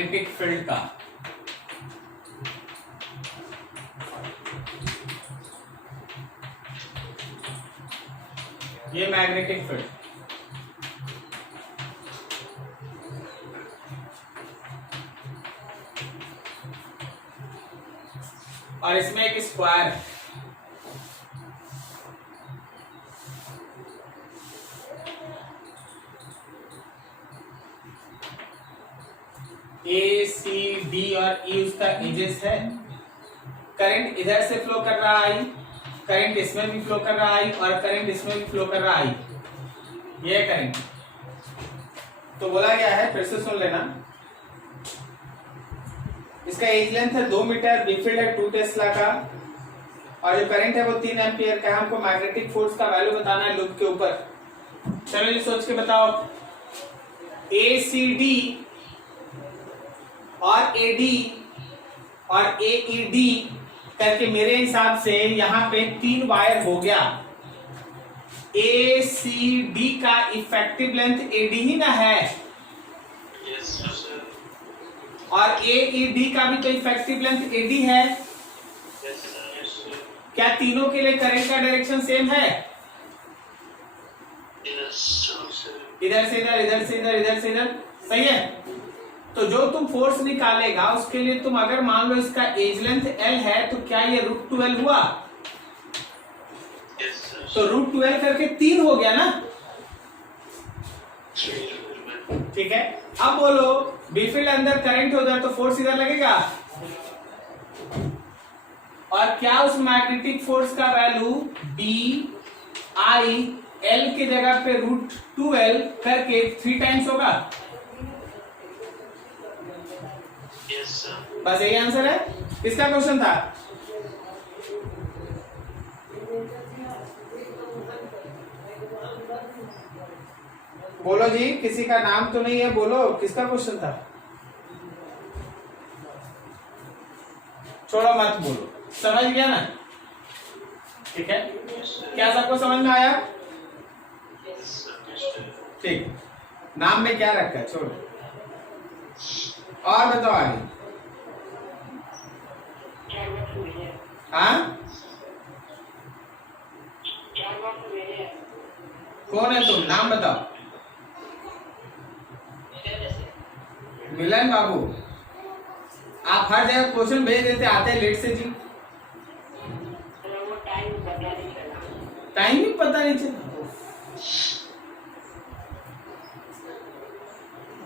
Magnetic field का। ये magnetic field, और इसमें एक स्क्वायर है। ए सी डी और ई उसका एजेस है। करंट इधर से फ्लो कर रहा है, करंट इसमें भी फ्लो कर रहा है और करंट इसमें भी फ्लो कर रहा है। ये करंट तो बोला गया है, फिर से सुन लेना। इसका एज लेंथ है 2 मीटर, बी फील्ड है 2 टेस्ला का, और जो करंट है वो 3 एम्पियर का। हमको मैग्नेटिक फोर्स का वैल्यू बताना है लूप के ऊपर। चलो ये सोच के बताओ। ए सी डी और ए डी और ए ई डी करके मेरे हिसाब से यहाँ पे 3 वायर हो गया। ए सी डी का इफेक्टिव लेंथ ए डी ही ना है, और ए ई डी का भी तो इफेक्टिव लेंथ ए डी है। क्या तीनों के लिए करंट का डायरेक्शन सेम है? इधर से इधर, इधर से इधर, इधर से इधर, सही है। तो जो तुम फोर्स निकालेगा उसके लिए तुम अगर मान लो इसका एज लेंथ L है, तो क्या ये √12 हुआ? तो √12 करके 3 हो गया ना, ठीक है। अब बोलो बी फील्ड अंदर करंट हो जाए तो फोर्स इधर लगेगा, और क्या उस मैग्नेटिक फोर्स का वैल्यू बी आई एल की जगह पे √12 करके 3 टाइम्स होगा? बस यही आंसर है। किसका क्वेश्चन था? बोलो जी, किसी का नाम तो नहीं है, बोलो किसका क्वेश्चन था? छोड़ो मत बोलो, समझ गया ना? ठीक है, क्या सबको समझ में आया? ठीक, नाम में क्या रखा है छोड़ो, और बताओ आगे। हाँ, कौन है तुम? नाम बताओ। मिलन बाबू, आप हर जगह क्वेश्चन भेज देते, आते लेट से जी। टाइम ही पता नहीं चला।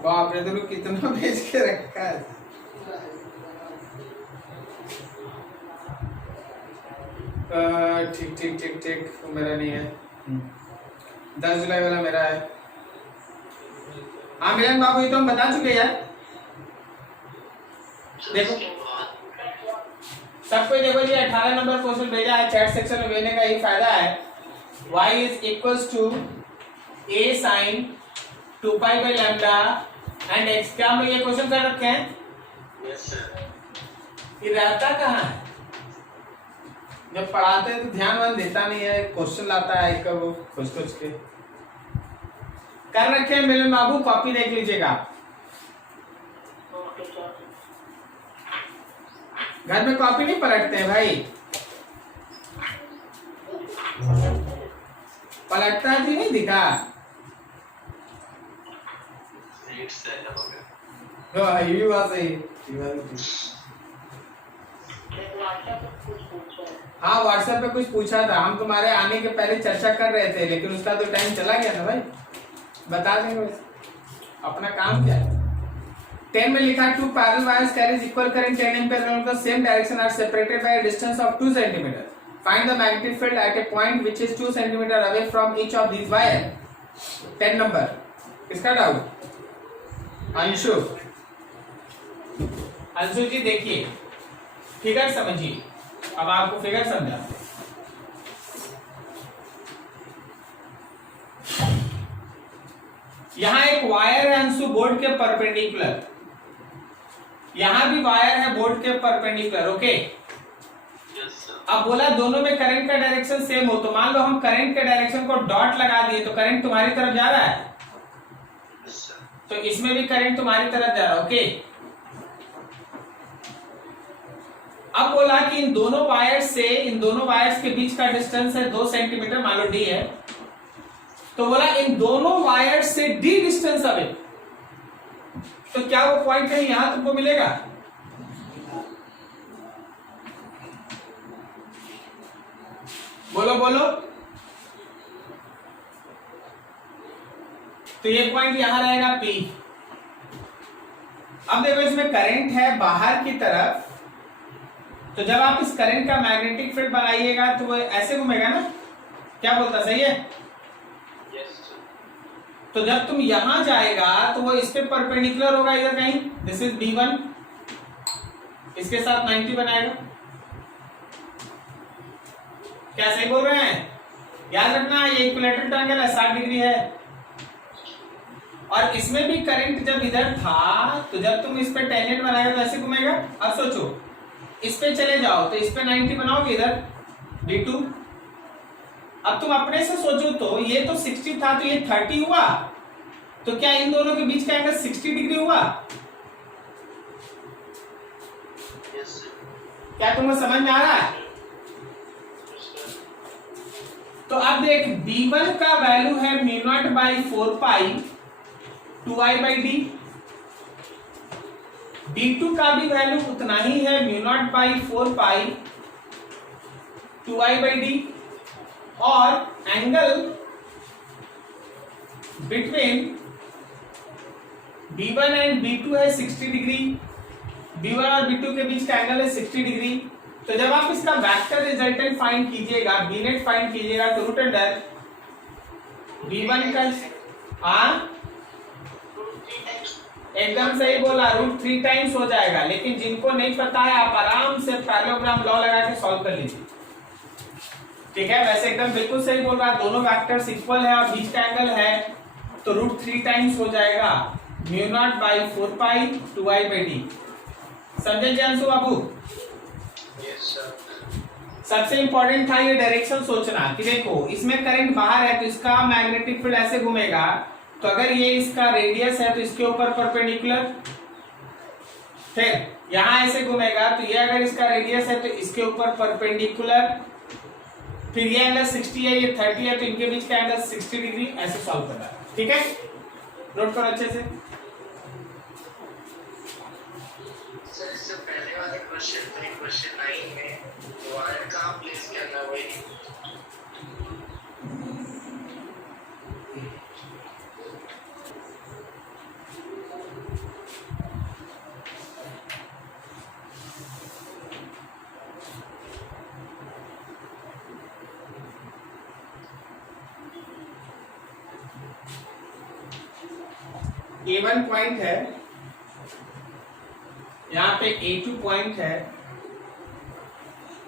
बाप रे, तो कितना भेज के रखा है। ठीक ठीक ठीक ठीक, मेरा नहीं है। 10 जुलाई वाला मेरा है। हाँ मिलन बाबू, ये तो हम बता चुके यार। देखो सबको देखो जी, 18 नंबर क्वेश्चन भेजा है चैट सेक्शन में, भेजने का यही फायदा है। y is equals to a sin 2 pi by lambda and x। क्या हम लोग ये क्वेश्चन कर रखे हैं? Yes sir. ये रहता कहाँ है? जब पढ़ाते हैं तो ध्यान वान देता नहीं है, क्वेश्चन लाता है एक वो खोज खोज के। कर रखे हैं मिलन बाबू, कॉपी देख लीजिएगा। घर में कॉपी नहीं पलटते हैं भाई, पलटता है नहीं दिखा। ये भी बात सही। हाँ व्हाट्सएप पे कुछ पूछा था, हम तुम्हारे आने के पहले चर्चा कर रहे थे, लेकिन उसका तो टाइम चला गया ना भाई। बता देंगे अपना काम क्या है। 10 में लिखा 2 parallel wires carries equal current 10 ampere along the same direction are separated by a distance of 2 cm. Find the magnetic field at a point which is 2 cm away from each of these wires. 10 number, किसका doubt? Anshu. Anshu जी देखिए, figure समझिए। अब आपको figure समझा। यहां एक wire है Anshu board के परपेंडिकुलर, यहां भी वायर है बोर्ड के परपेंडिकुलर, ओके। अब बोला दोनों में करंट का डायरेक्शन सेम हो, तो मान लो हम करंट के डायरेक्शन को डॉट लगा दिए, तो करंट तुम्हारी तरफ जा रहा है, तो इसमें भी करंट तुम्हारी तरफ जा रहा है, ओके। अब बोला कि इन दोनों वायर्स के बीच का डिस्टेंस है 2 सेंटीमीटर, मान लो डी है। तो बोला इन दोनों वायर्स से डी डिस्टेंस अवे, तो क्या वो पॉइंट कहीं यहां तुमको मिलेगा? बोलो बोलो। तो ये पॉइंट यहां रहेगा P। अब देखो इसमें करंट है बाहर की तरफ, तो जब आप इस करंट का मैग्नेटिक फील्ड बनाइएगा तो वो ऐसे घूमेगा ना, क्या बोलता, सही है? तो जब तुम यहां जाएगा तो वो इस पे परपेंडिकुलर होगा इधर कहीं, दिस इज B1, इसके साथ 90 बनाएगा। क्या सही बोल रहे हैं? याद रखना ये इक्विलेटरल ट्रायंगल है, 60 डिग्री है। और इसमें भी करंट जब इधर था तो जब तुम इस पे टेंजेंट बनाएगा तो ऐसे घूमेगा। अब सोचो इस पे चले जाओ तो इस पे 90 बनाओगे इधर D2। अब तुम अपने से सोचो तो ये तो 60 था तो ये 30 हुआ, तो क्या इन दोनों के बीच का एंगल 60 डिग्री हुआ? क्या तुम्हें समझ में आ रहा है? तो अब देख B1 का वैल्यू है μ0/4π 2I/d, B2 का भी वैल्यू उतना ही है μ0/4π 2I/d, और angle between B1 and B2 है 60 डिग्री, B1 और B2 के बीच का एंगल है 60 डिग्री। तो जब आप इसका वेक्टर रिजल्टेंट फाइंड कीजिएगा, बीनेट फाइंड कीजिएगा, तो रूट अंडर B1 का, हाँ एकदम सही बोला, √3 टाइम्स हो जाएगा। लेकिन जिनको नहीं पता है आप आराम से पैरेललोग्राम लॉ लगा के सॉल्व कर लीजिए, ठीक है? वैसे एकदम बिल्कुल सही बोल रहा है, दोनों वेक्टर्स इक्वल है और बीच का एंगल है, तो √3 टाइम्स हो जाएगा μ0/4π 2I/d। समझे जानसु बाबू? सबसे इंपॉर्टेंट था ये डायरेक्शन सोचना कि देखो इसमें करंट बाहर है तो इसका मैग्नेटिक फील्ड ऐसे घूमेगा, तो अगर ये इसका रेडियस है तो इसके ऊपर परपेंडिकुलर, फिर यहां ऐसे घूमेगा तो ये अगर इसका रेडियस है तो इसके ऊपर परपेंडिकुलर, फिर ये एंगल 60 है, ये 30 है, तो इनके बीच का एंगल 60 डिग्री, ऐसे सॉल्व करना है, ठीक है? नोट करो अच्छे से। सर इससे पहले वाले क्वेश्चन 9 में वायर कहाँ प्लेस करना है वही। A1 पॉइंट है, यहाँ पे A2 पॉइंट है,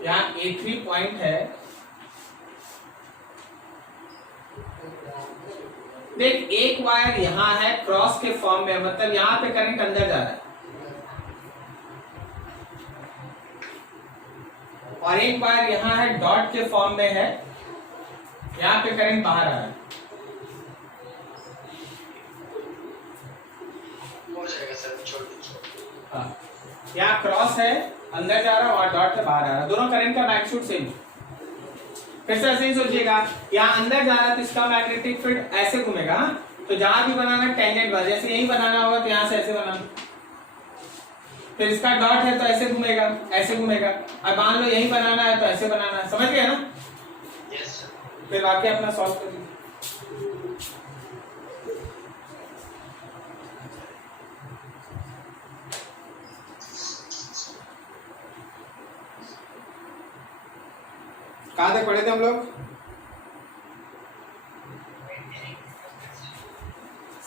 यहाँ A3 पॉइंट है। देख एक वायर यहाँ है क्रॉस के फॉर्म में, मतलब यहाँ पे करंट अंदर जा रहा है, और एक वायर यहाँ है डॉट के फॉर्म में है, यहाँ पे करंट बाहर आ रहा है। हाँ, यहाँ क्रॉस है अंदर जा रहा है और डॉट है बाहर आ रहा है, दोनों करंट का मैग्नीट्यूड सेम। फिर से ऐसे ही सोचिएगा, यहाँ अंदर जा रहा है तो इसका मैग्नेटिक फील्ड ऐसे घूमेगा, तो जहां भी बनाना टेंजेंट बना, जैसे यही बनाना होगा तो यहाँ से ऐसे बनाना, फिर इसका डॉट है तो ऐसे घूमेगा, ऐसे घूमेगा। अब मान लो यही बनाना है तो ऐसे बनाना है, समझ गया ना? यस। फिर वाक्य अपना सॉल्व कर लीजिए। कहाँ तक पढ़े थे हम लोग?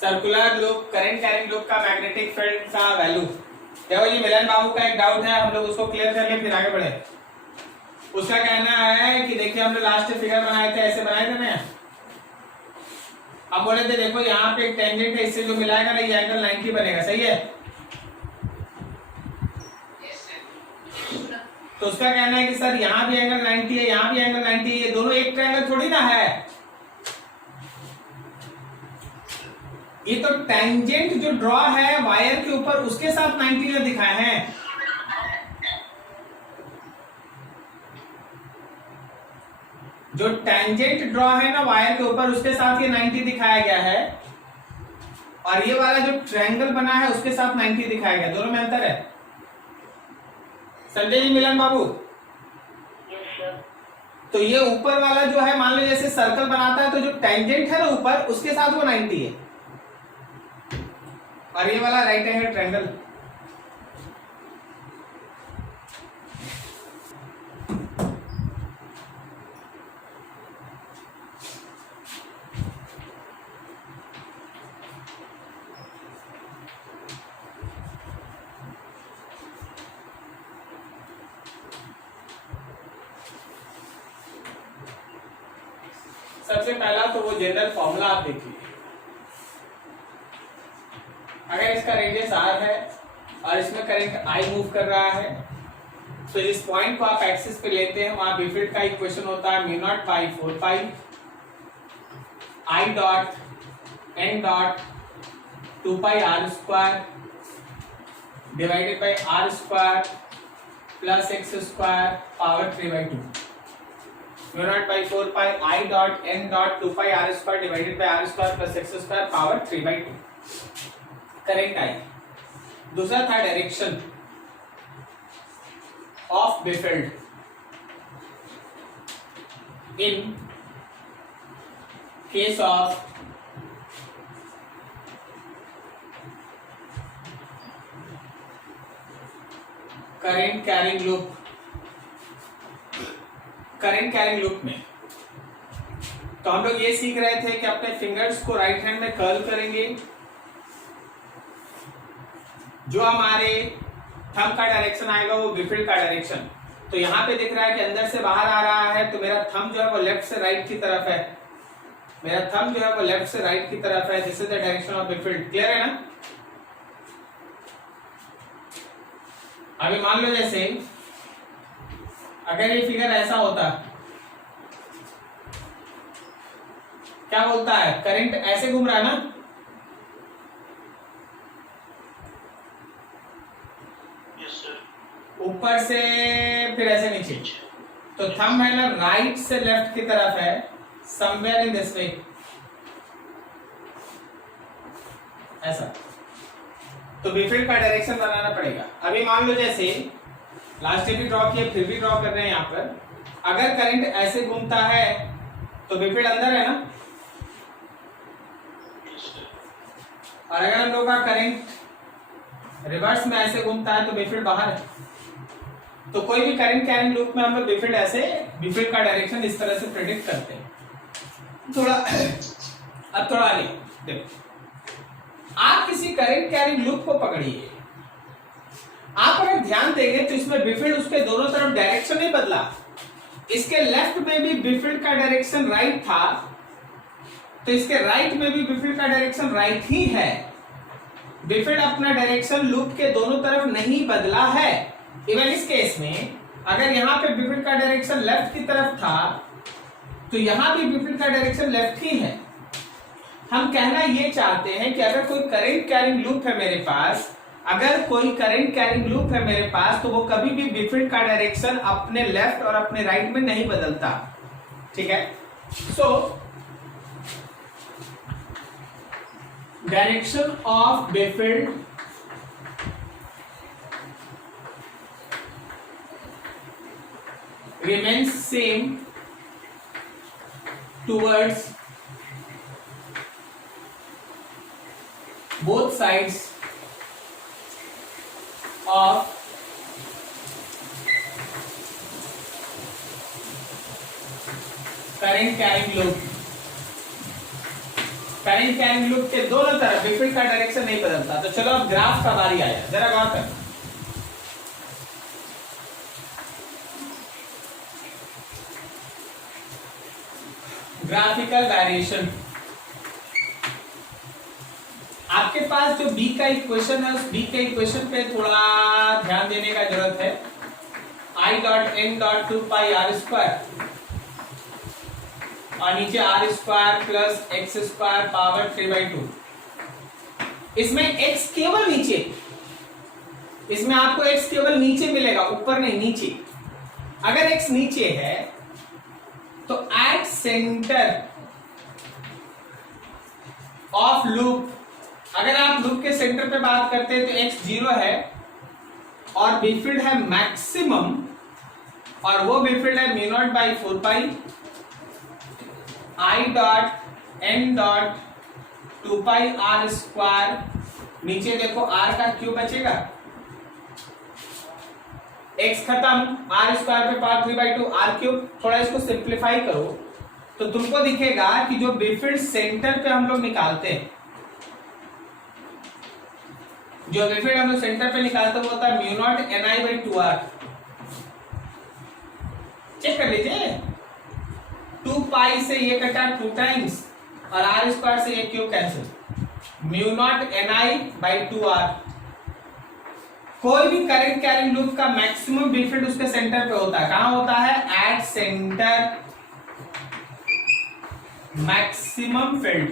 Circular loop, current carrying loop का मैग्नेटिक फील्ड का वैल्यू। देखो ये मिलन बाबू का एक डाउट है, हम लोग उसको क्लियर कर लें फिर आगे बढ़े। उसका कहना है कि देखिए हमने लास्ट फिगर बनाए थे, ऐसे बनाए थे ना, अब बोले थे देखो यहाँ पे एक टेंजेंट है, इससे जो मिलाएगा ना ये एंगल 90 बनेगा, सही है? तो उसका कहना है कि सर यहाँ भी एंगल 90 है, यहाँ भी एंगल 90 है, ये दोनों एक ट्रायंगल थोड़ी ना है, ये तो टेंजेंट जो ड्रॉ है वायर के ऊपर उसके साथ 90 दिखाए हैं। जो टेंजेंट ड्रॉ है ना वायर के ऊपर, उसके साथ ये 90 दिखाया गया है, और ये वाला जो ट्रायंगल बना है उसके साथ 90 दिखाया गया। दोनों में अंतर है। संजय जी, मिलन बाबू, तो ये ऊपर वाला जो है, मान लो जैसे सर्कल बनाता है तो जो टेंजेंट है ना ऊपर, उसके साथ वो 90 है, और ये वाला राइट एंगल ट्रायंगल। सबसे पहला तो वो जनरल फॉर्मूला आप देखिए। अगर इसका रेडियस r है और इसमें करंट I मूव कर रहा है, तो इस पॉइंट को आप एक्सिस पे लेते हैं, वहां बी फील्ड का इक्वेशन होता है mu naught by 4 pi I dot n dot 2 pi r square divided by r square plus x square power 3/2 mu naught by 4 pi I dot n dot 2 pi r square divided by r square plus x square power 3/2 correct आई। दूसरा था direction of B field in case of current carrying loop. Current carrying loop में तो हम लोग ये सीख रहे थे कि अपने फिंगर्स को राइट हैंड में कर्ल करेंगे, जो हमारे थंब का डायरेक्शन आएगा वो बिफिल्ड का डायरेक्शन। तो यहाँ पे दिख रहा है कि अंदर से बाहर आ रहा है, तो मेरा थंब जो है वो लेफ्ट से राइट की तरफ है, मेरा थंब जो है वो लेफ्ट से राइट की तरफ है। This is the direction of B field. Clear है ना? अभी मान लो जैसे अगर ये फिगर ऐसा होता, क्या बोलता है, करंट ऐसे घूम रहा है ना, ऊपर से फिर ऐसे नीचे, तो थंब है ना राइट से लेफ्ट की तरफ है, समवेयर इन दिस वे, ऐसा। तो बिफिल्ड का डायरेक्शन बनाना पड़ेगा। अभी मान लो जैसे लास्ट डे भी ड्रॉ किए, फिर भी ड्रॉ कर रहे हैं यहाँ पर। अगर करंट ऐसे घूमता है तो बिफिल्ड अंदर है ना, और अगर हम लोग का करंट रिवर्स में ऐसे घूमता है तो बिफिल्ड बाहर है। तो कोई भी करंट कैरिंग लूप में हम लोग बिफिल्ड ऐसे, बिफिल्ड का डायरेक्शन इस तरह से प्रेडिक्ट करते हैं। थोड़ा अब थोड़ा आगे देखो, आप किसी करंट कैरिंग लूप को पकड़िए, आप अगर ध्यान देंगे तो इसमें बिफिल्ड उसके दोनों तरफ डायरेक्शन नहीं बदला। इसके लेफ्ट में भी बिफिल्ड का डायरेक्शन राइट था, तो इसके राइट में भी बिफिल्ड का डायरेक्शन राइट ही है। बिफिल्ड अपना डायरेक्शन लूप के दोनों तरफ नहीं बदला है। इवन इस केस में अगर यहाँ पे बिफिल्ड का डायरेक्शन लेफ्ट की तरफ था, तो यहां भी बिफिल्ड का डायरेक्शन लेफ्ट ही है। हम कहना ये चाहते हैं कि अगर कोई करंट कैरिंग लूप है मेरे पास, अगर कोई करंट कैरिंग लूप है मेरे पास, तो वो कभी भी बिफिल्ड का डायरेक्शन अपने लेफ्ट और अपने राइट में नहीं बदलता। ठीक है? So direction of B field remains same towards both sides of current carrying loop। Current carrying loop के दोनों तरफ बिफिल्ड का डायरेक्शन नहीं बदलता। तो चलो अब ग्राफ का बारी आया, जरा गौर करो। Graphical variation. आपके पास जो बी का इक्वेशन है, उस बी के इक्वेशन पे थोड़ा ध्यान देने का जरूरत है। I dot n dot 2 pi r square और नीचे r square plus x square power 3/2। इसमें x केवल नीचे, इसमें आपको x केवल नीचे मिलेगा, ऊपर नहीं, नीचे। अगर x नीचे है तो एट सेंटर ऑफ लूप, अगर आप लूप के सेंटर पे बात करते हैं तो x 0 है और बी फील्ड है मैक्सिमम, और वो बी फील्ड है mu naught by 4 pi I dot N dot 2 pi r square, नीचे देखो r का क्यूब बचेगा, x खत्म, आर स्क्वायर पे पावर 3/2 आर क्यूब। थोड़ा इसको सिंप्लीफाई करो तो तुमको दिखेगा कि जो बी फील्ड सेंटर पे हम लोग निकालते हैं, जो बी फील्ड हम लोग सेंटर पे निकालते हैं वो होता है mu naught N I by 2r। Check कर लीजिए, 2 पाई से ये कटा 2 टाइम्स और आर स्क्वायर से ये cube cancel, mu naught N I by 2r। कोई भी करंट कैरिंग लूप का मैक्सिमम बी फील्ड उसके सेंटर पे होता है। कहां होता है? At centre maximum field,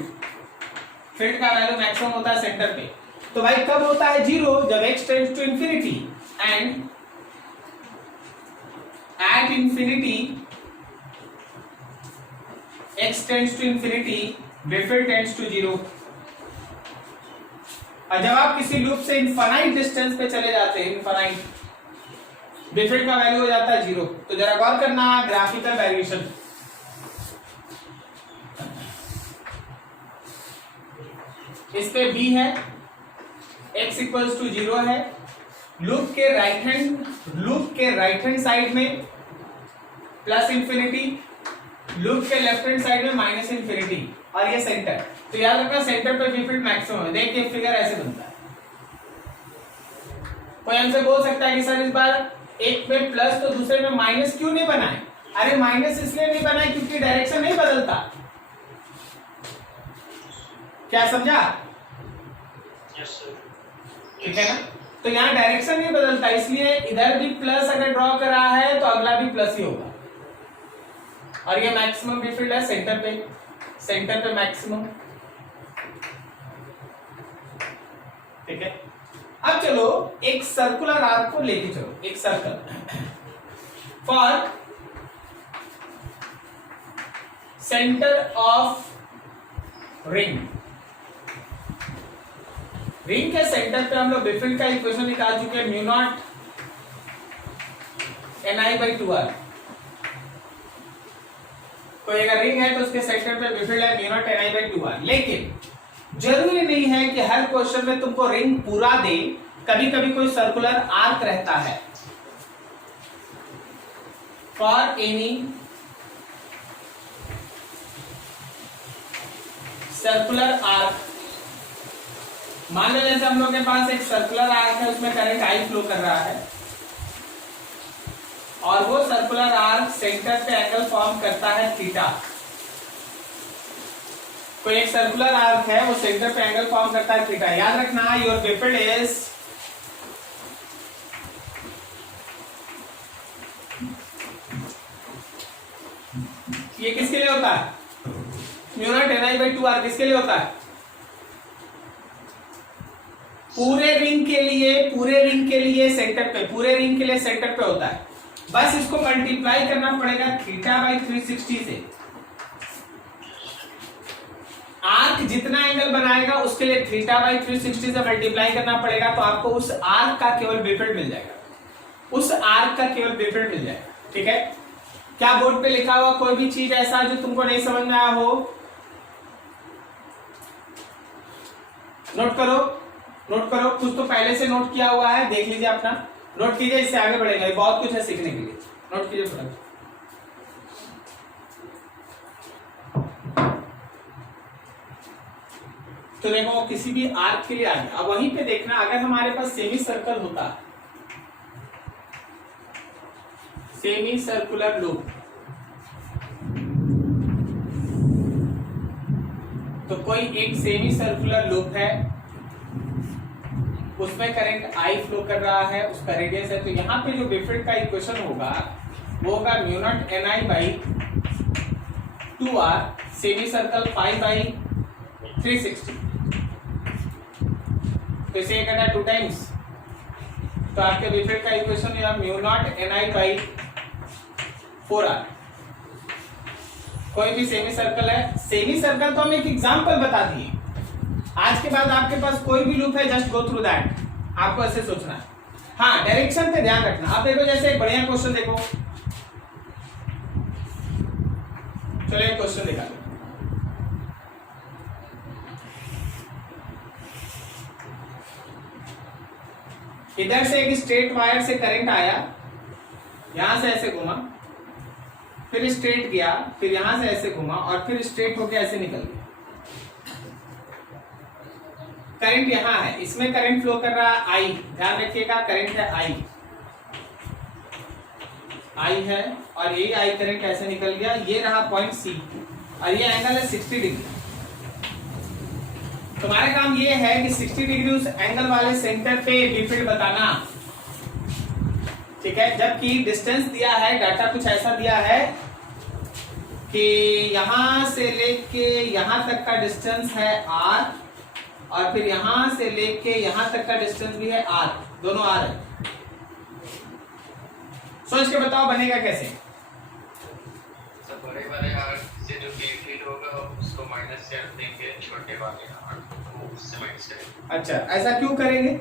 field का वैल्यू मैक्सिमम होता है सेंटर पे। तो भाई कब होता है 0? जब x tends to infinity and at infinity x tends to infinity B field tends to 0। और जब आप किसी लूप से इनफाइनाइट डिस्टेंस पे चले जाते हैं, इनफाइनाइट, बी फील्ड का वैल्यू हो जाता है 0। तो जरा गौर करना ग्राफिकल वेरिएशन, इस पे b है, x इक्वल्स टू 0 है, लूप के राइट हैंड साइड में प्लस इंफिनिटी, लूप के लेफ्ट हैंड साइड में माइनस इंफिनिटी, और ये सेंटर। तो याद रखना सेंटर पे बी फील्ड मैक्सिमम है। देखिए फिगर ऐसे बनता है। कोई हमसे बोल सकता है कि सर इस बार एक में प्लस तो दूसरे में माइनस क्यों नहीं बनाए? अरे माइनस इसलिए नहीं बनाए क्योंकि डायरेक्शन नहीं बदलता। क्या समझा? ठीक है ना? तो यहाँ डायरेक्शन नहीं बदलता, इसलिए इधर भी प्लस अगर ड्रॉ करा है तो अगला भी प्लस ही होगा। और ये मैक्सिमम बी फील्ड है सेंटर पे मैक्सिमम। ठीक है, अब चलो एक सर्कुलर आर्क को लेके चलो, एक circle for centre of ring. Ring के सेंटर पे हम लोग बी फील्ड का इक्वेशन निकाल चुके हैं, mu naught N I by 2r। कोई अगर रिंग है तो उसके सेंटर पे बी फील्ड है mu naught N I by 2r। लेकिन जरूरी नहीं है कि हर क्वेश्चन में तुमको रिंग पूरा दे, कभी कभी कोई सर्कुलर आर्क रहता है। फॉर एनी सर्कुलर आर्क, मान लो जैसे हम लोग के पास एक सर्कुलर आर्क है, उसमें करंट आई फ्लो कर रहा है और वो सर्कुलर आर्क सेंटर पे एंगल फॉर्म करता है थीटा। कोई एक सर्कुलर आर्क है, वो सेंटर पे एंगल फॉर्म करता है थीटा। याद रखना योर बी फील्ड इज ये किसके लिए होता है? Mu naught N I by 2r किसके लिए होता है? पूरे रिंग के लिए सेंटर पे, पूरे रिंग के लिए सेंटर पे होता है। बस इसको मल्टीप्लाई करना पड़ेगा थीटा बाई 360 से। आर्क जितना एंगल बनाएगा उसके लिए थीटा बाई 360 से मल्टीप्लाई करना पड़ेगा, तो आपको उस आर्क का केवल बी फील्ड मिल जाएगा, उस आर्क का केवल बी फील्ड मिल जाएगा। ठीक है, क्या बोर्ड पे लिखा हुआ कोई भी चीज ऐसा जो तुमको नहीं समझ में आया हो? नोट करो, कुछ तो पहले से नोट किया हुआ है, देख लीजिए अपना, नोट कीजिए, इससे आगे बढ़ेंगे, बहुत कुछ है सीखने के लिए। नोट कीजिए फटाफट। तो देखो किसी भी आर्क के लिए आ गया। अब वहीं पे देखना, अगर हमारे पास सेमी सर्कल होता, सेमी सर्कुलर लूप, तो कोई एक सेमी सर्कुलर लूप है, उसमें करंट आई फ्लो कर रहा है, उसका रेडियस है, तो यहाँ पे जो बी फील्ड का इक्वेशन होगा वो होगा mu naught N I by 2r semi circle 5 by 360। तो इसे करना 2 टाइम्स, तो आपके बी फील्ड का इक्वेशन होगा mu naught N I by 4r। कोई भी सेमी सर्कल है, सेमी सर्कल तो हम एक एग्जांपल बता दिए। आज के बाद आपके पास कोई भी लूप है, जस्ट गो थ्रू दैट, आपको ऐसे सोचना है। हाँ, डायरेक्शन पे ध्यान रखना। आप देखो जैसे एक बढ़िया क्वेश्चन देखो, चलो एक क्वेश्चन दिखा दो। इधर से एक स्ट्रेट वायर से करंट आया, यहां से ऐसे घुमा, फिर स्ट्रेट गया, फिर यहां से ऐसे घुमा और फिर स्ट्रेट होके ऐसे निकल गया। करंट यहां है, इसमें करंट फ्लो कर रहा है आई, ध्यान रखिएगा करंट है आई है, और यही आई करंट ऐसे निकल गया, ये रहा पॉइंट सी, और ये एंगल है 60 डिग्री। तुम्हारा काम ये है कि 60 डिग्री उस एंगल वाले सेंटर पे बी फील्ड बताना, ठीक है। जबकि डिस्टेंस दिया है, डाटा कुछ ऐसा दिया है कि यहां से लेके यहां तक का डिस्टेंस है r, और फिर यहां से लेके यहां तक का डिस्टेंस भी है r, दोनों r है। सोच के बताओ बनेगा कैसे? तो बड़े वाले r से जो बी फील्ड होगा उसको माइनस कर देंगे, छोटे वाले r को उससे माइनस करेंगे। अच्छा, ऐसा क्यों करेंगे?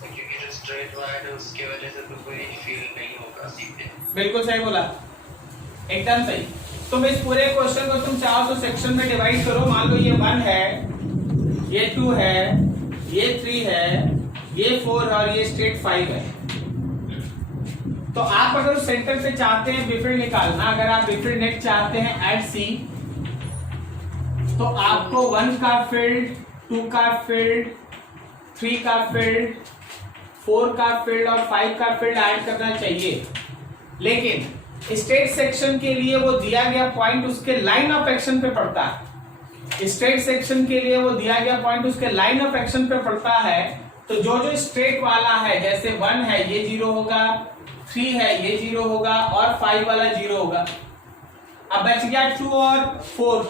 क्योंकि जो स्ट्रेट वायर है उसके वजह से तो कोई फील्ड नहीं होगा सीधे। बिल्कुल सही बोला, एकदम सही। तुम इस पूरे क्वेश्चन को तुम चाहो तो सेक्शन में डिवाइड करो। मान लो ये 1 है, ये 2 है, ये 3 है, ये 4 है और ये स्ट्रेट 5 है। तो आप अगर उस सेंटर पे चाहते हैं बी फील्ड निकालना, अगर आप बी फील्ड नेट चाहते हैं एट सी, तो आपको 1 का फील्ड, 2 का फील्ड, 3 का फील्ड, 4 का फील्ड और 5 का फील्ड ऐड करना चाहिए। लेकिन स्ट्रेट सेक्शन के लिए वो दिया गया पॉइंट उसके लाइन ऑफ एक्शन पे पड़ता है। स्ट्रेट सेक्शन के लिए वो दिया गया पॉइंट उसके लाइन ऑफ एक्शन पे पड़ता है। तो जो जो स्ट्रेट वाला है, जैसे 1 है ये 0 होगा, 3 है ये 0 होगा और 5 वाला 0 होगा। अब बच गया 2 और 4,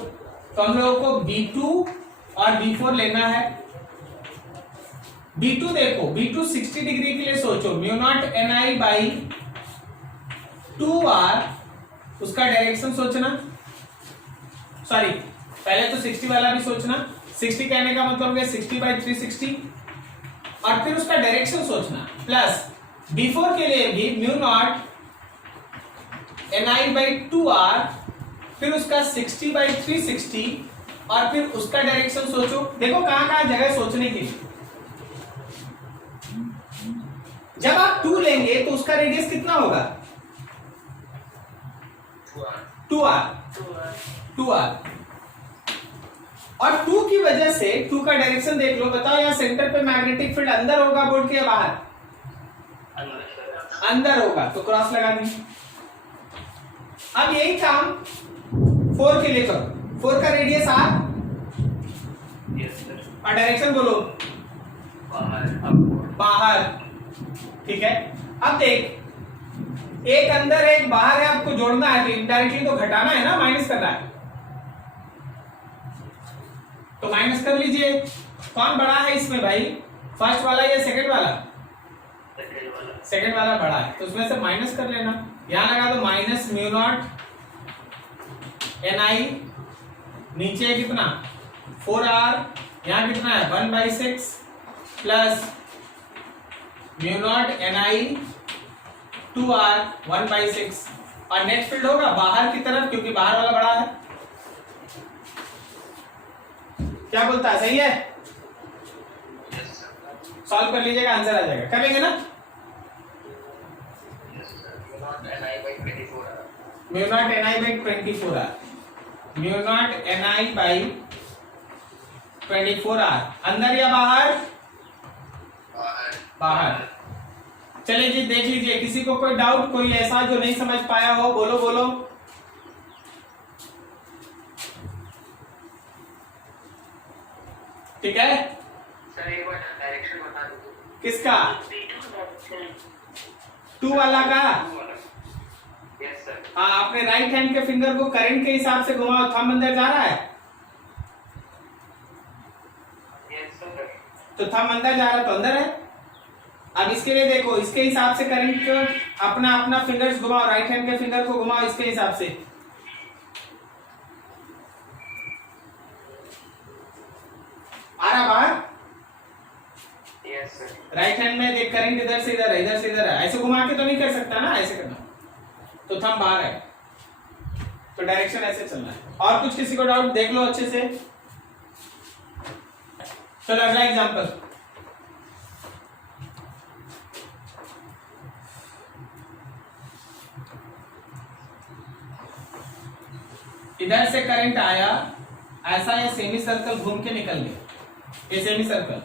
तो हम लोगों को B2 और B4 लेना है। B2 देखो, B2 60 डिग्री के लिए सोचो, μ0 NI बाई 2R, उसका डायरेक्शन सोचना, सॉरी पहले तो 60 वाला भी सोचना। 60 कहने का मतलब है 60 बाई 360, और फिर उसका डायरेक्शन सोचना। प्लस B4 के लिए भी μ0 NI बाई 2R, फिर उसका 60 बाई 360, और फिर उसका डायरेक्शन सोचो। देखो कहां कहां जगह सोचने के लिए। जब आप 2 लेंगे तो उसका रेडियस कितना होगा? 2R। और 2 की वजह से 2 का डायरेक्शन देख लो, बताओ यहाँ सेंटर पे मैग्नेटिक फील्ड अंदर होगा बोर्ड के या बाहर? अंदर होगा, तो क्रॉस लगा दी। अब यही काम 4 के लिए करो। 4 का रेडियस R और डायरेक्शन बोलो बाहर, ठीक है। अब देख, एक अंदर एक बाहर है, आपको जोड़ना है तो इनडायरेक्टली तो घटाना है ना, माइनस करना है, तो माइनस कर लीजिए। कौन बड़ा है इसमें भाई, फर्स्ट वाला या सेकंड वाला? सेकंड वाला बड़ा है, तो उसमें से माइनस कर लेना। यहां लगा दो माइनस μ0 NI, नीचे कितना 4R, यहां कितना है 1/6 प्लस μ0 NI 2R 1/6, और नेट फील्ड होगा बाहर की तरफ क्योंकि बाहर वाला बड़ा है। क्या बोलता है, सही है? सॉल्व कर लीजिएगा, आंसर आ जाएगा। कर लेंगे ना? μ0 NI by 24R, μ0 NI by 24R, अंदर या बाहर? बाहर। चलिए जी देख लीजिए, किसी को कोई डाउट, कोई ऐसा जो नहीं समझ पाया हो, बोलो बोलो। ठीक है, सर एक बार डायरेक्शन बता दीजिए। किसका? 2 वाला का? Yes sir. हाँ, आपने राइट हैंड के फिंगर को करंट के हिसाब से घुमाओ, थंब अंदर जा रहा है, यस सर। तो थंब अंदर जा रहा है तो अंदर है। अब इसके लिए देखो, इसके हिसाब से करंट अपना अपना फिंगर्स घुमाओ, राइट हैंड के फिंगर को घुमाओ इसके हिसाब से। आ रहा बाहर? Yes sir. राइट हैंड में देख, करंट इधर से इधर है, इधर से इधर है, ऐसे घुमा के तो नहीं कर सकता ना, ऐसे करना, तो थंब बाहर है, तो डायरेक्शन ऐसे चलना है। और कुछ किसी को डाउट? देख लो अच्छे से। चलो अगला एग्जांपल। इधर से करंट आया, ऐसा ये सेमी सर्कल घूम के निकल गया, ये सेमी सर्कल,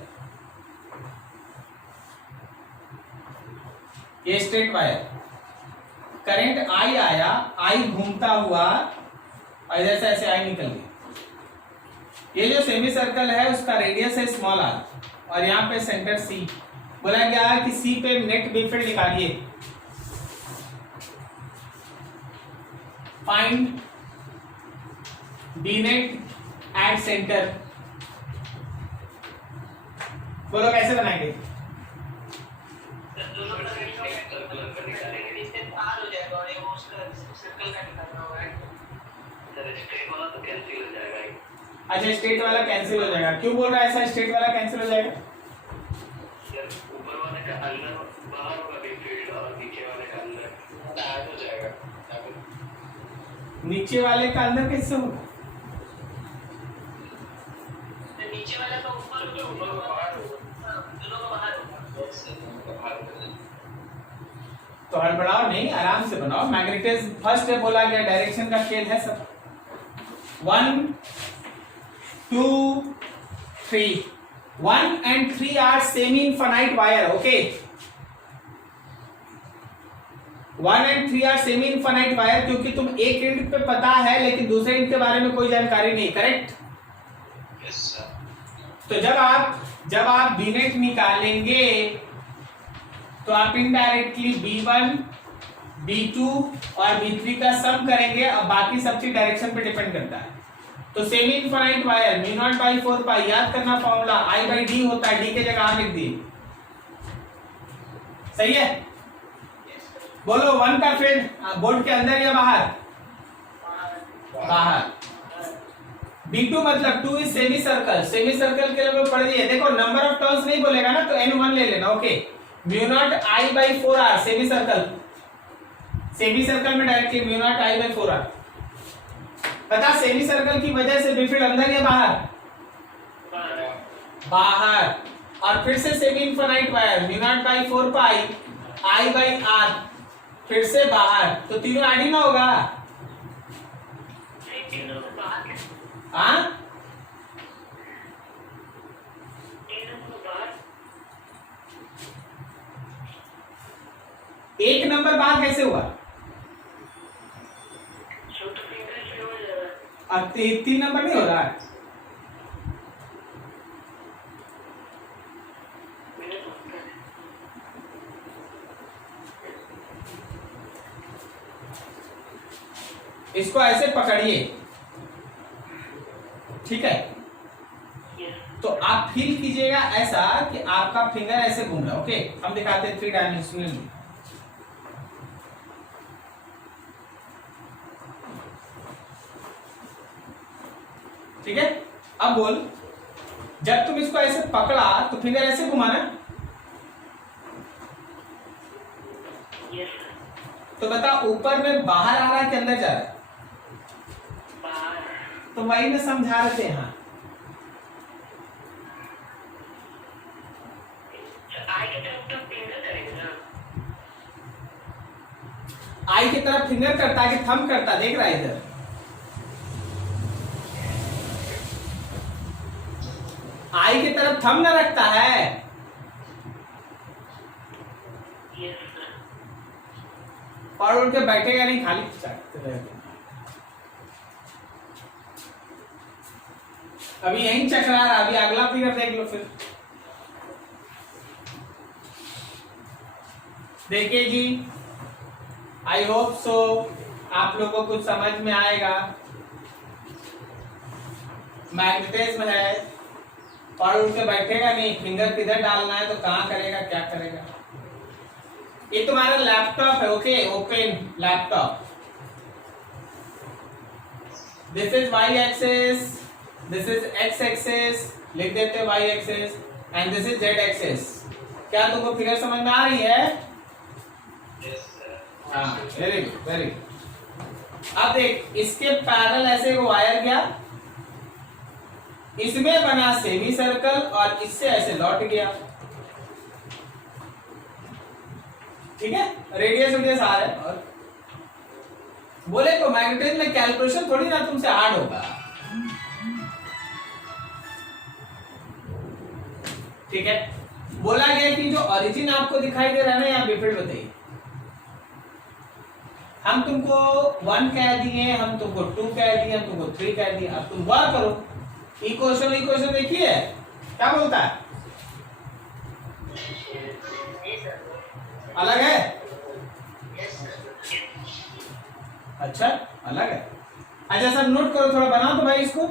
ये स्ट्रेट वायर, करंट आई आया, आई घूमता हुआ और इधर से ऐसे आई निकल गया। ये जो सेमी सर्कल है उसका रेडियस है स्मॉल आर, और यहाँ पे सेंटर सी। बोला गया कि सी पे नेट बी फील्ड निकालिए, find B net at centre. बोलो कैसे बनाएंगे? अच्छा स्ट्रेट वाला कैंसिल हो जाएगा, क्यों बोल रहा है ऐसा स्ट्रेट वाला कैंसिल हो जाएगा? ऊपर वाले का अंदर बाहर होगा बी फील्ड और नीचे वाले का अंदर ऐड हो जाएगा। नीचे वाले का अंदर कैसे होगा? नीचे वाले का ऊपर दोनों का बाहर होगा, दोनों का बाहर होगा। तो हड़बड़ाओ नहीं, आराम से बनाओ। मैग्नेटिज्म फर्स्ट है, बोला गया डायरेक्शन का खेल है सब। 1 2 3 1 and 3 are semi infinite wire, okay? 1 and 3 are semi infinite wire, क्योंकि तुम एक एंड पे पता है लेकिन दूसरे एंड के बारे में कोई जानकारी नहीं, करेक्ट? Yes sir. तो जब आप बी नेट निकालेंगे तो आप इनडायरेक्टली B1 B2 और B3 का सम करेंगे, अब बाकी सब चीज डायरेक्शन पे डिपेंड करता है। तो semi infinite wire mu naught by 4 पाई, याद करना फॉर्मूला, I बाई डी होता है, डी के जगह आप लिख दिए, सही है? बोलो 1 का फील्ड बोर्ड के अंदर या बाहर? बाहर। B2 मतलब 2 is semi circle, semi circle के लिए पढ़ लिए। देखो नंबर ऑफ टर्न्स नहीं बोलेगा ना, तो N1 ले लेना, okay? Mu naught I by 4R, semi circle, semi circle में directly mu naught I by 4R। पता सेमी सर्कल की वजह से बी फील्ड अंदर या बाहर? बाहर। और फिर से semi infinite wire mu naught by 4 pi I by R, फिर से बाहर, तो तीनों ऐड ही ना होगा? हाँ, एक नंबर बाहर कैसे हुआ? अब 3 नंबर नहीं हो रहा है। इसको ऐसे पकड़िए, ठीक है? तो आप फील कीजिएगा ऐसा कि आपका फिंगर ऐसे घूम रहा है, ओके? हम दिखाते हैं 3 डायमेंशनल। ठीक है? अब बोल, जब तुम इसको ऐसे पकड़ा तो फिंगर ऐसे घुमाना, तो बता ऊपर में बाहर आ रहा है कि अंदर जा रहा है? तो वही में समझा रहे थे यहाँ। आई की तरफ फिंगर करता है कि थंब करता, देख रहा है इधर? आई की तरफ थंब न रखता है। और उठ के बैठेगा नहीं, खाली चाटते रहेगा। अभी यही चकरा रहा, अभी अगला फिगर देख लो। फिर देखिए जी, आई होप सो आप लोगों को कुछ समझ में आएगा। मैग्नेटिज्म है, और उठ के बैठेगा नहीं, फिंगर किधर डालना है तो कहां करेगा, क्या करेगा। ये तुम्हारा लैपटॉप है, okay? Open laptop. This is Y axis, this is X axis, लिख देते हैं y axes and this is z axes. क्या तुमको फिगर समझ में आ रही है? हाँ, वेरी गुड वेरी गुड। अब देख, इसके पैरेलल ऐसे वो वायर गया, इसमें बना सेमी सर्कल और इससे ऐसे लौट गया। ठीक है, रेडियस आ रहा है। और बोले तो मैग्नेटिज्म में कैलकुलेशन थोड़ी ना तुमसे हार्ड होगा। ठीक है, बोला गया कि जो ओरिजिन आपको दिखाई दे रहा है ना, यहाँ विपरीत बताइए। हम तुमको 1 कह दिए, हम तुमको 2 कह दिए, हम तुमको 3 कह दिए। अब तुम गौर करो, इक्वेशन देखिए क्या बोलता है, अलग है। अच्छा, अलग है। अच्छा सब नोट करो, थोड़ा बनाओ तो भाई, इसको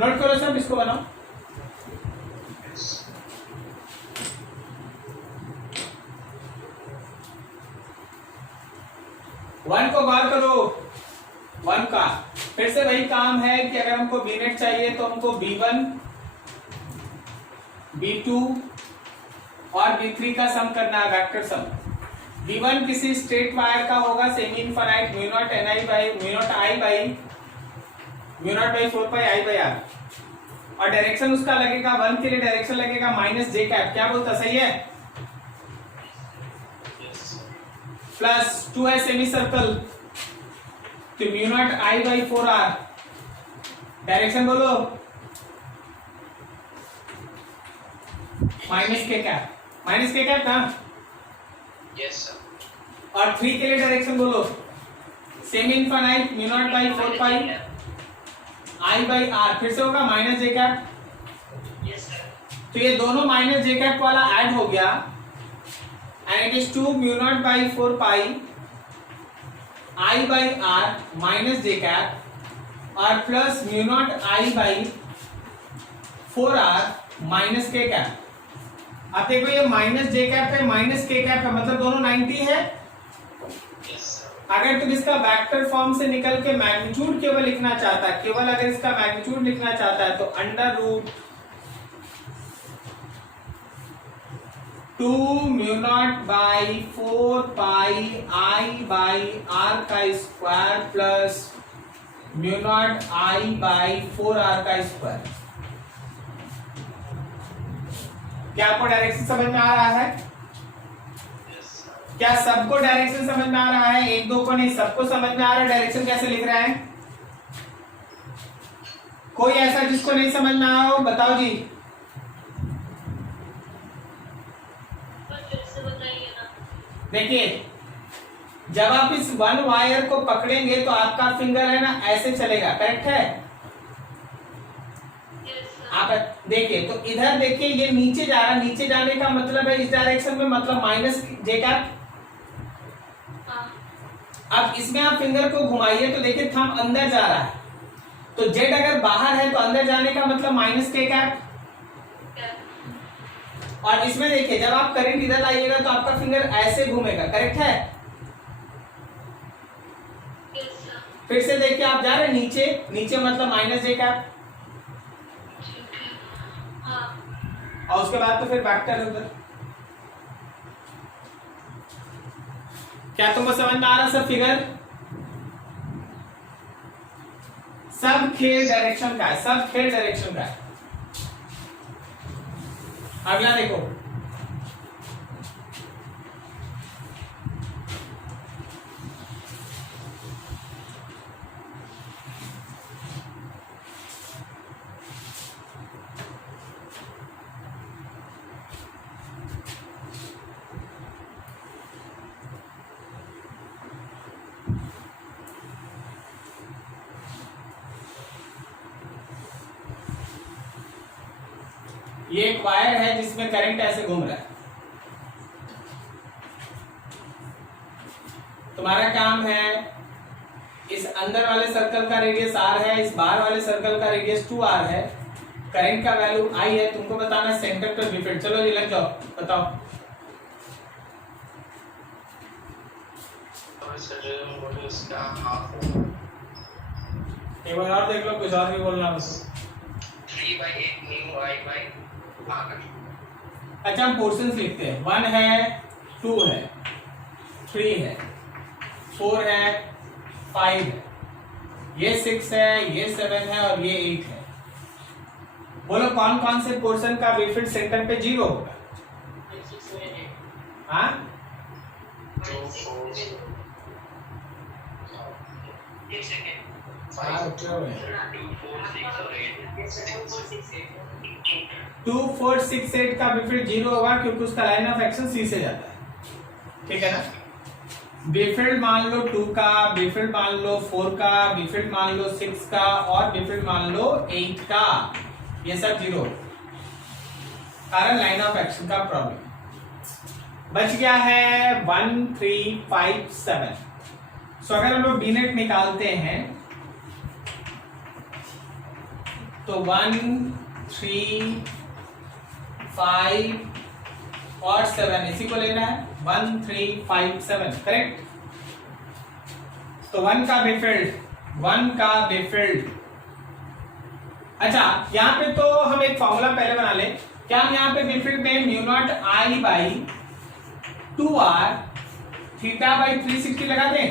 नोट करो सब, इसको बनाओ। वन को बाहर करो, 1 का फिर से वही काम है कि अगर हमको बी नेट चाहिए तो हमको B1 B2 और B3 का सम करना है, वेक्टर सम। B1 किसी स्ट्रेट वायर का होगा, semi infinite mu naught NI by mu naught I by mu naught by 4 pi I by R, और डायरेक्शन उसका लगेगा 1 के लिए डायरेक्शन लगेगा -j कैप। क्या बोलता, सही है? प्लस 2 है सेमी सर्कल, तो mu naught I by 4R, direction बोलो -k कैप ना। Yes sir. और 3 के लिए डायरेक्शन बोलो semi infinite mu naught by 4 pi I by R, फिर से होगा -j कैप। Yes sir. तो ये दोनों -j कैप वाला ऐड हो गया, and it is 2 mu naught by 4 pi I by R -j cap और plus mu naught I by 4R -k cap. अब देखो ये -j कैप है, -k कैप है, मतलब दोनों 90 है। अगर तुम इसका वेक्टर फॉर्म से निकल के मैग्नीट्यूड केवल लिखना चाहता है, केवल अगर इसका मैग्नीट्यूड लिखना चाहता है तो under root 2 mu naught by 4 pi I by R का square plus mu naught I by 4R का स्क्वायर। क्या आपको डायरेक्शन समझ में आ रहा है? क्या सबको डायरेक्शन समझ में आ रहा है? एक दो को नहीं, सबको समझ में आ रहा है डायरेक्शन कैसे लिख रहा है? कोई ऐसा जिसको नहीं समझ में आया हो बताओ जी। देखिए, जब आप इस 1 वायर को पकड़ेंगे तो आपका फिंगर है ना ऐसे चलेगा, करेक्ट है? आप देखिए, तो इधर देखिए ये नीचे जा रहा है, नीचे जाने का मतलब है इस डायरेक्शन में, मतलब -j कैप। अब इसमें आप फिंगर को घुमाइए तो देखिए थंब अंदर जा रहा है, तो z अगर बाहर है तो अंदर जाने का मतलब -k कैप। और इसमें देखिए जब आप करंट इधर लाइएगा तो आपका फिंगर ऐसे घूमेगा, करेक्ट है? फिर से देखिए आप जा रहे हैं नीचे, नीचे मतलब -j कैप, और उसके बाद तो फिर वेक्टर उधर। क्या तुमको समझ में आ रहा सब फिगर? सब खेल डायरेक्शन का है, सब खेल डायरेक्शन का है। अगला देखो, ये एक वायर है जिसमें करंट ऐसे घूम रहा है। तुम्हारा काम है इस अंदर वाले सर्कल का रेडियस r है, इस बाहर वाले सर्कल का रेडियस 2r है, करंट का वैल्यू I है, तुमको बताना है सेंटर पे विपरीत। चलो जी लग जाओ, बताओ। एक बार और देख लो, कुछ और भी बोलना बस। 3/8 न्यू I by R। अच्छा हम पोर्शंस लिखते हैं। 1 है, 2 है, 3 है, 4 है, 5 है, ये 6 है, ये 7 है और ये 8 है। बोलो कौन कौन से पोर्शन का बिफिड सेंटर पे 0 होगा? हाँ 2 4 1 सेकंड 5 2 4 6 और 8 2 4 6 8 का बिफिड 0 होगा क्योंकि उसका लाइन ऑफ एक्शन सी से जाता है। ठीक है ना? बिफिड मान लो 2 का, बिफिड मान लो 4 का, बिफिड मान लो 6 का और बिफिड मान लो 8 का, ये सब 0 कारण लाइन ऑफ एक्शन का प्रॉब्लम। बच गया है 1 3 5 7। सो अगर हम लोग डीनेट निकालते हैं तो 1 3 5 और 7 इसी को लेना है। 1 3 5 7 करेक्ट। तो 1 का बिफिल्ड अच्छा यहां पे तो हम एक फॉर्मूला पहले बना लें। क्या हम यहां पे बिफिल्ड में mu not I by 2r theta by 360 लगा दें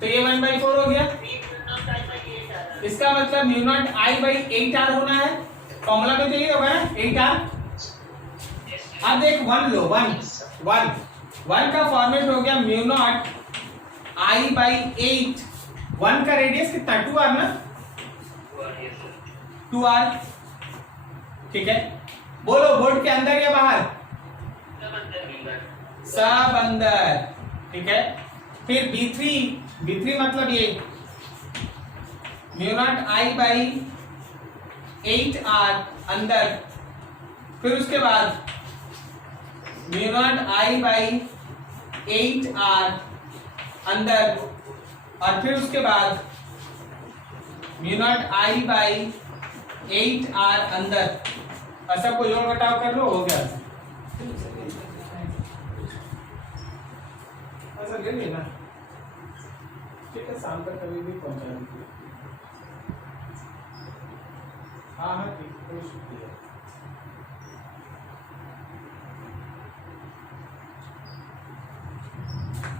तो ये 1/4 हो गया। इसका मतलब mu not I by 8r होना है। फॉर्मूला में तो ये होगा ना 8r। अब देख 1 लो, 1 का फॉर्मेट हो गया म्यू नॉट आई बाई 8। 1 का रेडियस कितना 2r ना, 2r। ठीक है, बोलो बोर्ड के अंदर या बाहर? सब अंदर। ठीक है, फिर B3 मतलब ये mu not I by 8r अंदर, फिर उसके बाद mu not I by 8r अंदर और फिर उसके बाद mu not I by 8r अंदर और सबको जोड़ घटाव कर लो, हो गया। ऐसा ले लेना, ठीक है, शाम तक कभी भी पहुंचा दीजिए। हाँ हाँ ठीक, कोई शुक्रिया।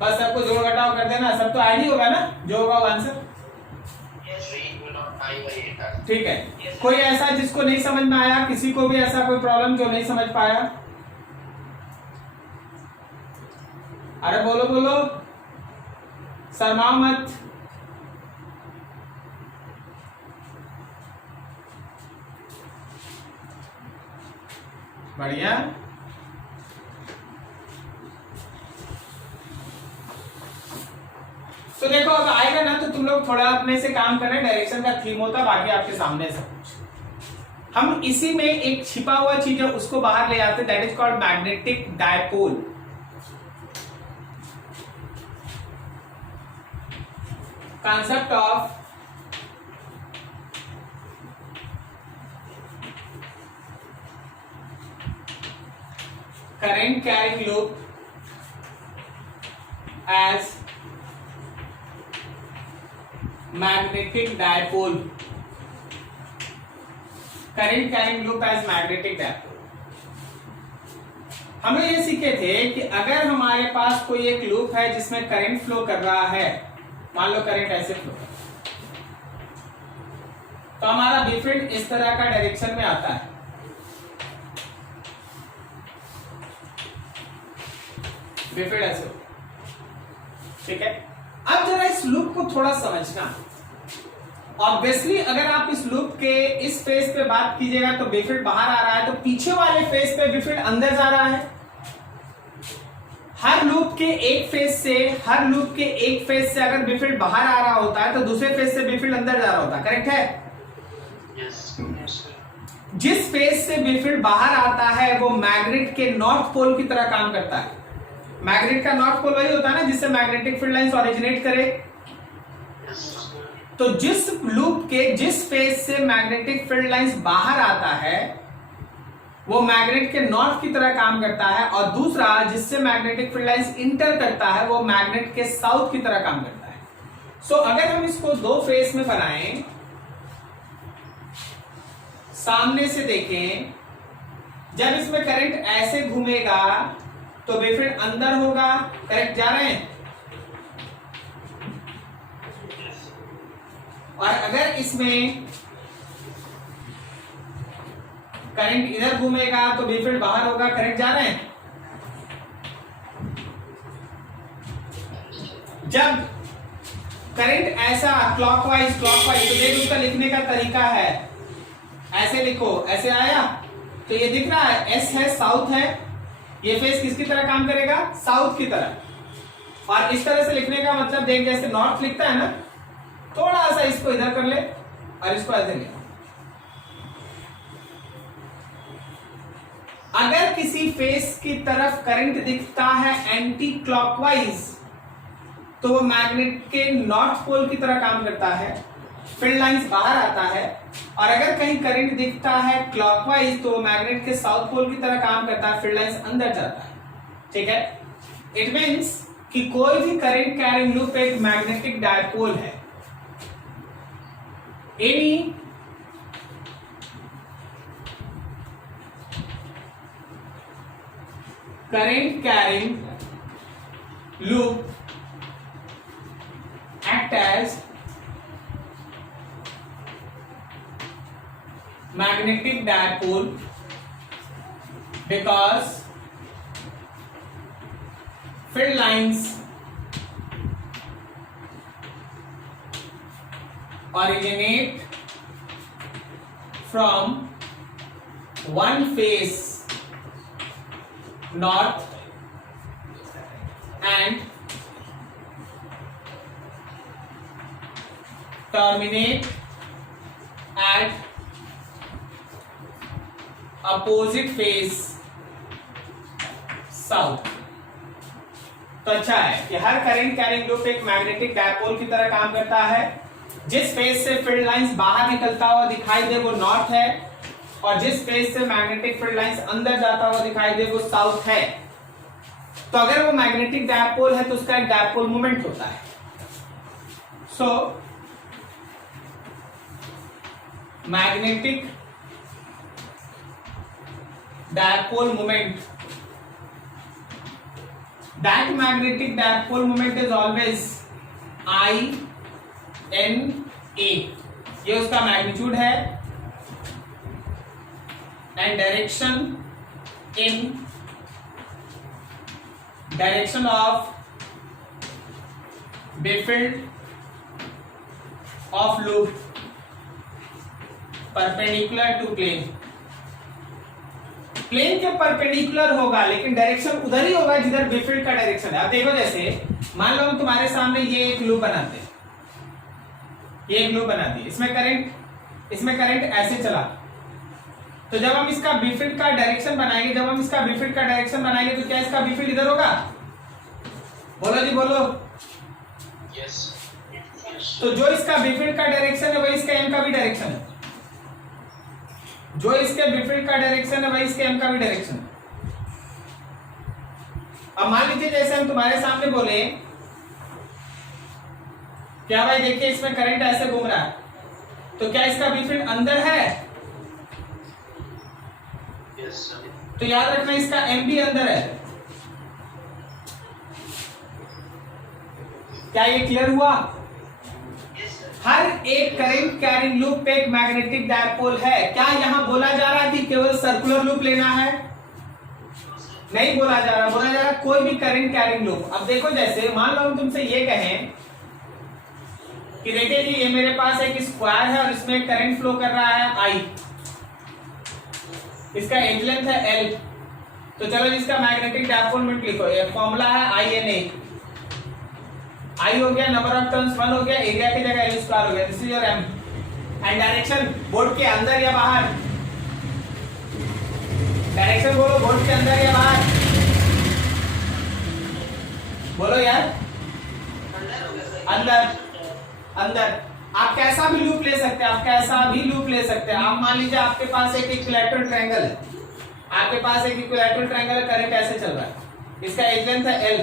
बस सबको जोड़ घटाव कर देना, सब तो आईडी होगा ना, जो होगा वो आंसर। ठीक है, कोई ऐसा जिसको नहीं समझ में आया, किसी को भी ऐसा कोई प्रॉब्लम जो नहीं समझ पाया? अरे बोलो बोलो, शर्माओ मत। बढ़िया। तो देखो अब आएगा ना तो तुम लोग थोड़ा अपने से काम करें, डायरेक्शन का थीम होता, बाकी आपके सामने सब कुछ। हम इसी में एक छिपा हुआ चीज है उसको बाहर ले आते, that is called magnetic dipole. concept of current carrying loop as magnetic dipole, current carrying loop as magnetic dipole। हम लोग ये सीखे थे कि अगर हमारे पास कोई एक लूप है जिसमें करंट फ्लो कर रहा है, मान लो करंट ऐसे फ्लो कर, तो हमारा बिफिल्ड इस तरह का डायरेक्शन में आता है। बिफिल्ड ऐसे, ठीक है। अब जरा इस लूप को थोड़ा समझना। ऑब्वियसली अगर आप इस लूप के इस फेस पे बात कीजिएगा तो बिफिल्ड बाहर आ रहा है, तो पीछे वाले फेस पे बिफिल्ड अंदर जा रहा है। हर लूप के एक फेस से अगर बिफिल्ड बाहर आ रहा होता है तो दूसरे फेस से बिफिल्ड अंदर जा रहा होता है, करेक्ट है? जिस फेस से बिफिल्ड बाहर आता है वो मैग्नेट के नॉर्थ पोल की तरह काम करता है। मैग्नेट का नॉर्थ पोल वही होता है ना जिससे मैग्नेटिक फील्ड लाइंस ओरिजिनेट करे। तो जिस लूप के जिस फेस से मैग्नेटिक फील्ड लाइंस बाहर आता है वो मैग्नेट के नॉर्थ की तरह काम करता है, और दूसरा जिससे मैग्नेटिक फील्ड लाइंस इंटर करता है वो मैग्नेट के साउथ की तरह काम करता है। सो अगर हम इसको दो फेस में बनाएं, सामने से देखें, जब इसमें करंट ऐसे घूमेगा तो बेफिल्ड अंदर होगा, करेक्ट जा रहे हैं। और अगर इसमें करंट इधर घूमेगा तो बेफिल्ड बाहर होगा, करेक्ट जा रहे हैं। जब करंट ऐसा क्लॉकवाइज तो देख उसका लिखने का तरीका है, ऐसे लिखो, ऐसे आया तो ये दिख रहा है एस है, साउथ है, ये फेस किसकी तरह काम करेगा, साउथ की तरह। और इस तरह से लिखने का मतलब देख, जैसे नॉर्थ लिखता है ना, थोड़ा सा इसको इधर कर ले और इसको ऐसे ले। अगर किसी फेस की तरफ करंट दिखता है एंटी क्लॉकवाइज तो वो मैग्नेट के नॉर्थ पोल की तरह काम करता है, फील्ड लाइंस बाहर आता है। और अगर कहीं करंट दिखता है क्लॉकवाइज तो वो मैग्नेट के साउथ पोल की तरह काम करता है, फील्ड लाइंस अंदर जाता है, ठीक है। इट मींस कि कोई भी करंट कैरिंग लूप एक मैग्नेटिक डायपोल है। Any current carrying loop act as magnetic dipole because field lines originate from one face north and terminate at opposite face south। तो अच्छा है कि हर करंट कैरिंग लूप एक मैग्नेटिक डायपोल की तरह काम करता है। जिस फेस से फील्ड लाइंस बाहर निकलता हुआ दिखाई दे वो नॉर्थ है, और जिस फेस से मैग्नेटिक फील्ड लाइंस अंदर जाता हुआ दिखाई दे वो साउथ है। तो अगर वो मैग्नेटिक डायपोल है तो उसका एक डायपोल मोमेंट होता है। So magnetic dipole moment, that magnetic dipole moment is always I-N-A, ये उसका मैग्नीट्यूड है, and direction of Bifield of loop perpendicular to plane। Plane के परपेंडिकुलर होगा लेकिन डायरेक्शन उधर ही होगा जिधर बिफील्ड का डायरेक्शन है। अब देखो, जैसे मान लो हम तुम्हारे सामने ये एक लूप बनाते हैं, ये एक लूप बना दी, इसमें करंट ऐसे चला, तो जब हम इसका बिफील्ड का डायरेक्शन बनाएंगे तो क्या इसका बिफील्ड इधर होगा? बोलो जी बोलो। यस। तो जो इसका बिफील्ड का डायरेक्शन है वही इसका एम का भी डायरेक्शन है, जो इसके बिफील्ड का डायरेक्शन है वही इसके एम का भी डायरेक्शन है। अब मान लीजिए जैसे हम तुम्हारे सामने बोले, क्या भाई देखिए इसमें करंट ऐसे घूम रहा है, तो क्या इसका बिफील्ड अंदर है? Yes sir. तो याद रखना इसका एम भी अंदर है। क्या ये क्लियर हुआ? हर एक करंट कैरिंग लूप पे एक मैग्नेटिक डायपोल है। क्या यहां बोला जा रहा है कि केवल सर्कुलर लूप लेना है? नहीं बोला जा रहा, बोला जा रहा कोई भी करंट कैरिंग लूप। अब देखो, जैसे मान लो हम तुमसे ये कहें कि देखिए जी ये मेरे पास एक स्क्वायर है और इसमें करंट फ्लो कर रहा है I, इसका एज लेंथ है L, तो चलो जिसका मैग्नेटिक डायपोल मोमेंट लिखो, ये फॉर्मूला है I-N-A। I हो गया, नंबर ऑफ टर्न्स 1 हो गया, एरिया की जगह L स्क्वायर हो गया, this is your M। And direction board के अंदर या बाहर? डायरेक्शन बोलो, बोर्ड के अंदर या बाहर? बोलो यार। अंदर। अंदर। आप कैसा भी लूप ले सकते हैं, आप मान लीजिए आपके पास एक इक्विलैटरल ट्रायंगल है, करंट ऐसे चल रहा है, इसका एज लेंथ है L,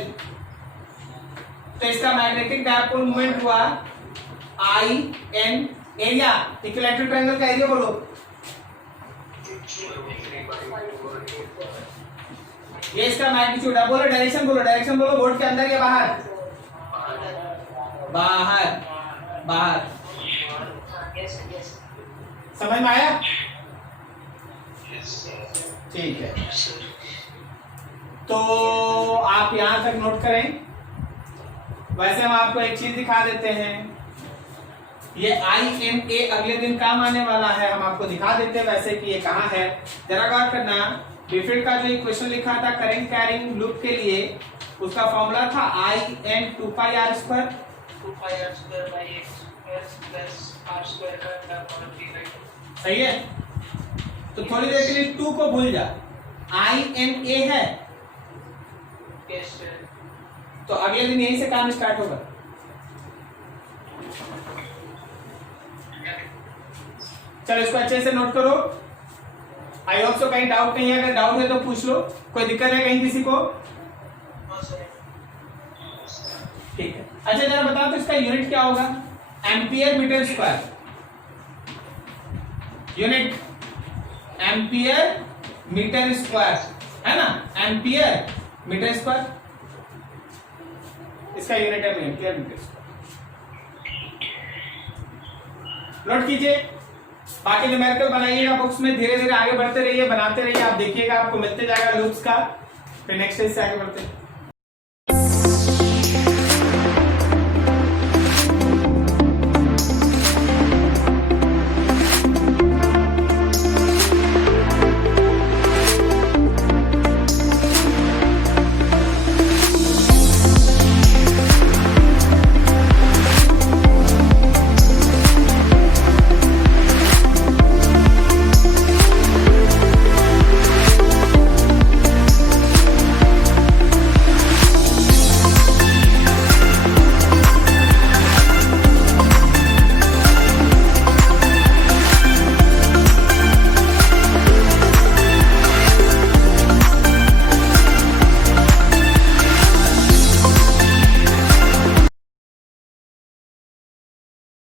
तो इसका मैग्नेटिक डायपोल मोमेंट हुआ I an area, equilateral triangle का एरिया बोलो। ये इसका मैग्नीट्यूड है। बोलो डायरेक्शन, बोलो डायरेक्शन, बोलो बोर्ड के अंदर या बाहर? बाहर, बाहर। समझ में आया? ठीक है, तो आप यहां तक नोट करें। वैसे हम आपको एक चीज दिखा देते हैं, ये INA अगले दिन काम आने वाला है, हम आपको दिखा देते हैं वैसे कि ये कहाँ है। जरा गौर करना, डिफरेंट का जो इक्वेशन लिखा था करंट कैरिंग लूप के लिए, उसका फॉर्मूला था IN 2πr²। सही है? तो थोड़ी देर के लिए 2 को भूल जा, INA है। तो अगले दिन यहीं से काम स्टार्ट होगा। चलो इसको अच्छे से नोट करो। आई होप सो कहीं डाउट नहीं है, अगर डाउट है तो पूछ लो। कोई दिक्कत है कहीं किसी को? ठीक है, अच्छा जरा बताओ तो इसका यूनिट क्या होगा? Ampere metre square. Unit ampere metre square है ना, एम्पियर मीटर स्क्वायर इसका यूनिट है, एम्पियर मीटर स्क्वायर। नोट कीजिए, बाकी न्यूमेरिकल बनाइएगा बुक्स में, धीरे धीरे आगे बढ़ते रहिए, बनाते रहिए, आप देखिएगा आपको मिलते जाएगा लूप्स का। फिर नेक्स्ट स्टेज से आगे बढ़ते हैं।